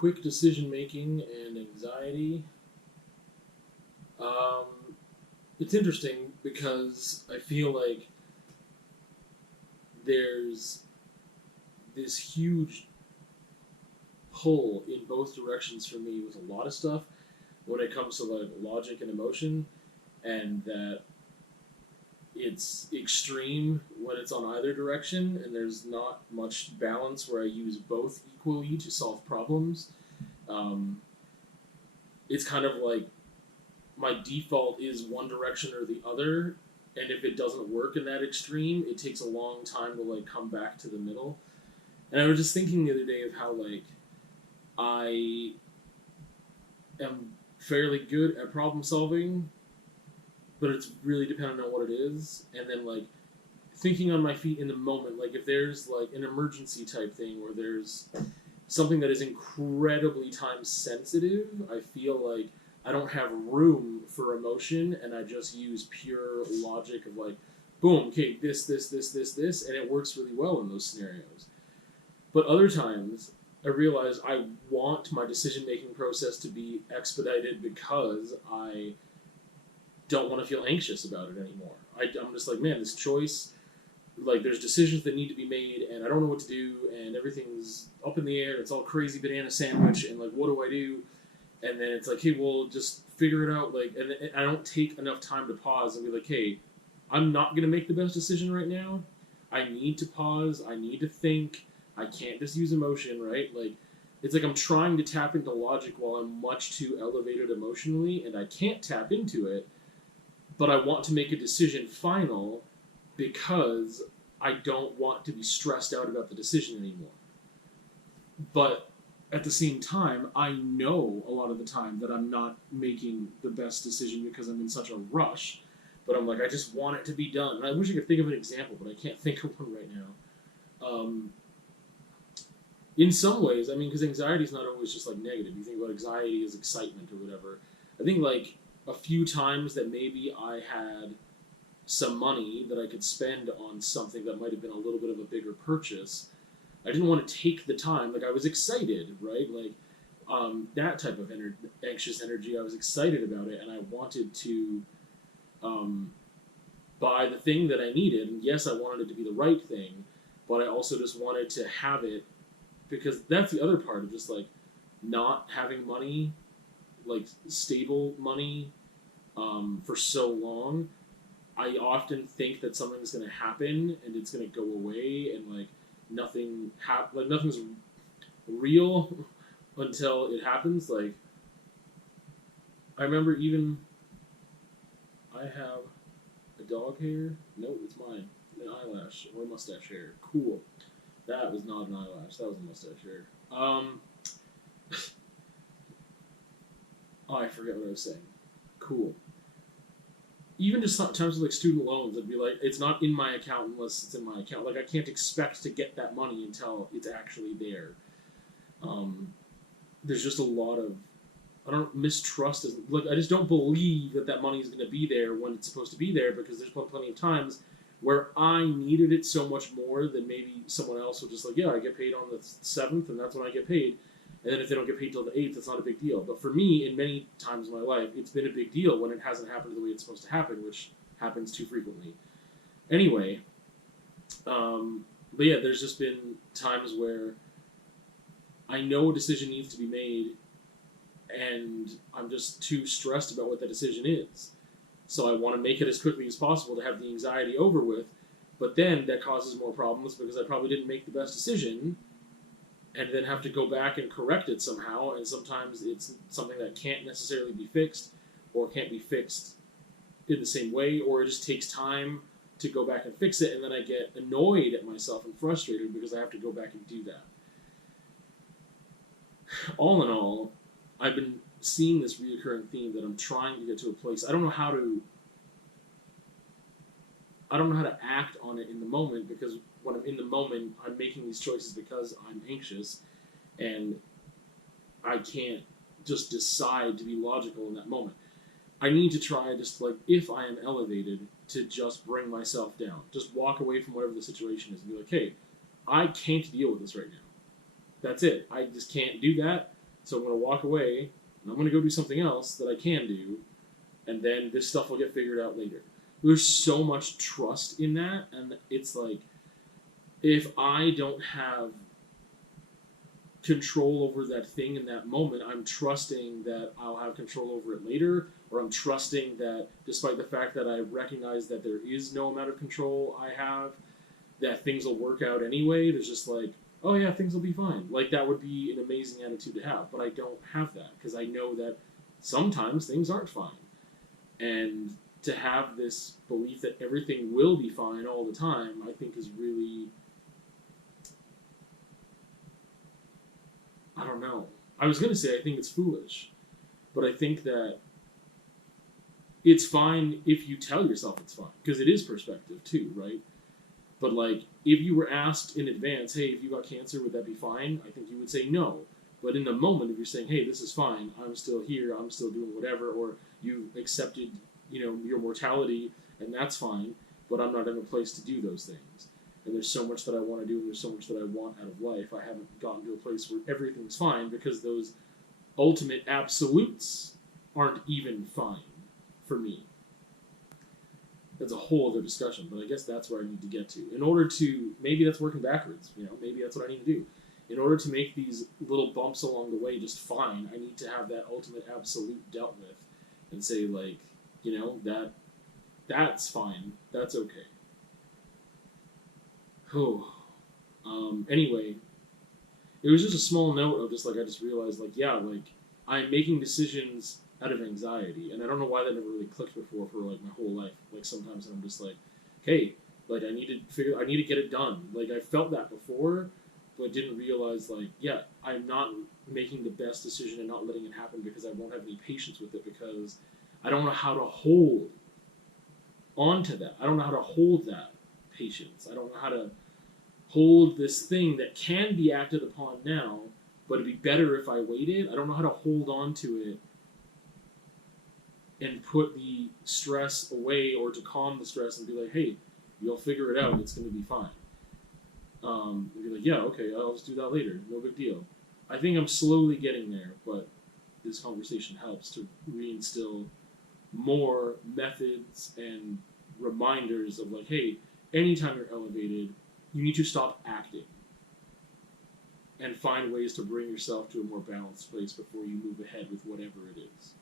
quick decision making and anxiety. Um, it's interesting because I feel like there's this huge pull in both directions for me with a lot of stuff when it comes to like logic and emotion, and that it's extreme when it's on either direction, and there's not much balance where I use both equally to solve problems. Um, it's kind of like my default is one direction or the other, and if it doesn't work in that extreme, it takes a long time to like come back to the middle. And I was just thinking the other day of how like I am fairly good at problem solving, but it's really dependent on what it is. And then like thinking on my feet in the moment, like if there's like an emergency type thing where there's something that is incredibly time sensitive, I feel like I don't have room for emotion, and I just use pure logic of like, boom, okay, this, and it works really well in those scenarios. But other times, I realize I want my decision making process to be expedited because I don't want to feel anxious about it anymore. I'm just like, man, this choice, like, there's decisions that need to be made, and I don't know what to do, and everything's up in the air. It's all crazy banana sandwich, and like, what do I do? And then it's like, hey, well, just figure it out. Like, and I don't take enough time to pause and be like, hey, I'm not gonna make the best decision right now. I need to pause. I need to think. I can't just use emotion, right? Like, it's like I'm trying to tap into logic while I'm much too elevated emotionally, and I can't tap into it. But I want to make a decision final because I don't want to be stressed out about the decision anymore. But at the same time, I know a lot of the time that I'm not making the best decision because I'm in such a rush. But I'm like, I just want it to be done. And I wish I could think of an example, but I can't think of one right now. In some ways, I mean, because anxiety is not always just like negative. You think about anxiety as excitement or whatever. I think like a few times that maybe I had some money that I could spend on something that might have been a little bit of a bigger purchase. I didn't want to take the time. Like I was excited, right? Like that type of anxious energy. I was excited about it, and I wanted to um, buy the thing that I needed. And yes, I wanted it to be the right thing, but I also just wanted to have it because that's the other part of just like not having money, like stable money, for so long. I often think that something's going to happen and it's going to go away, and like nothing's real until it happens. Like I remember even I have a dog hair. No, it's mine. An eyelash or a mustache hair. Cool. That was not an eyelash. That was a mustache hair. Oh, I forget what I was saying. Cool. Even just sometimes with like student loans, I'd be like, it's not in my account unless it's in my account. Like I can't expect to get that money until it's actually there. Um, there's just a lot of I don't mistrust is like I just don't believe that that money is going to be there when it's supposed to be there because there's plenty of times where I needed it so much more than maybe someone else will just like, yeah, I get paid on the 7th and that's when I get paid. And then if they don't get paid till the 8th, it's not a big deal. But for me, in many times in my life, it's been a big deal when it hasn't happened the way it's supposed to happen, which happens too frequently. Anyway, but yeah, there's just been times where I know a decision needs to be made, and I'm just too stressed about what that decision is. So I want to make it as quickly as possible to have the anxiety over with, but then that causes more problems because I probably didn't make the best decision, and then have to go back and correct it somehow. And sometimes it's something that can't necessarily be fixed, or can't be fixed in the same way, or it just takes time to go back and fix it, and then I get annoyed at myself and frustrated because I have to go back and do that. All in all, I've been seeing this reoccurring theme that I'm trying to get to a place. I don't know how to act on it in the moment because when I'm in the moment, I'm making these choices because I'm anxious, and I can't just decide to be logical in that moment. I need to try just like if I am elevated to just bring myself down, just walk away from whatever the situation is and be like, hey, I can't deal with this right now. That's it. I just can't do that. So I'm going to walk away and I'm going to go do something else that I can do, and then this stuff will get figured out later. There's so much trust in that, and it's like, if I don't have control over that thing in that moment, I'm trusting that I'll have control over it later, or I'm trusting that despite the fact that I recognize that there is no amount of control I have, that things will work out anyway. There's just like, oh yeah, things will be fine. Like, that would be an amazing attitude to have, but I don't have that because I know that sometimes things aren't fine. And to have this belief that everything will be fine all the time, I think is really, I don't know. I was going to say I think it's foolish, but I think that it's fine if you tell yourself it's fine, because it is perspective too, right? But like, if you were asked in advance, hey, if you got cancer, would that be fine? I think you would say no. But in the moment, if you're saying, hey, this is fine, I'm still here, I'm still doing whatever, or you accepted, your mortality, and that's fine, but I'm not in a place to do those things. And there's so much that I want to do, and there's so much that I want out of life. I haven't gotten to a place where everything's fine because those ultimate absolutes aren't even fine for me. That's a whole other discussion, but I guess that's where I need to get to. In order to, maybe that's working backwards, maybe that's what I need to do. In order to make these little bumps along the way just fine, I need to have that ultimate absolute dealt with and say, like, that's fine. That's okay. Oh. Anyway, it was just a small note of just, like, I just realized, like, yeah, like, I'm making decisions out of anxiety, and I don't know why that never really clicked before for, like, my whole life. Like, sometimes I'm just like, hey, like, I need to get it done. Like, I felt that before, but didn't realize, like, yeah, I'm not making the best decision and not letting it happen because I won't have any patience with it, because I don't know how to hold on to that. I don't know how to hold that patience. I don't know how to hold this thing that can be acted upon now, but it'd be better if I waited. I don't know how to hold on to it and put the stress away, or to calm the stress and be like, hey, you'll figure it out. It's going to be fine. And be like, yeah, okay, I'll just do that later. No big deal. I think I'm slowly getting there, but this conversation helps to reinstill more methods and reminders of, like, hey, anytime you're elevated, you need to stop acting and find ways to bring yourself to a more balanced place before you move ahead with whatever it is.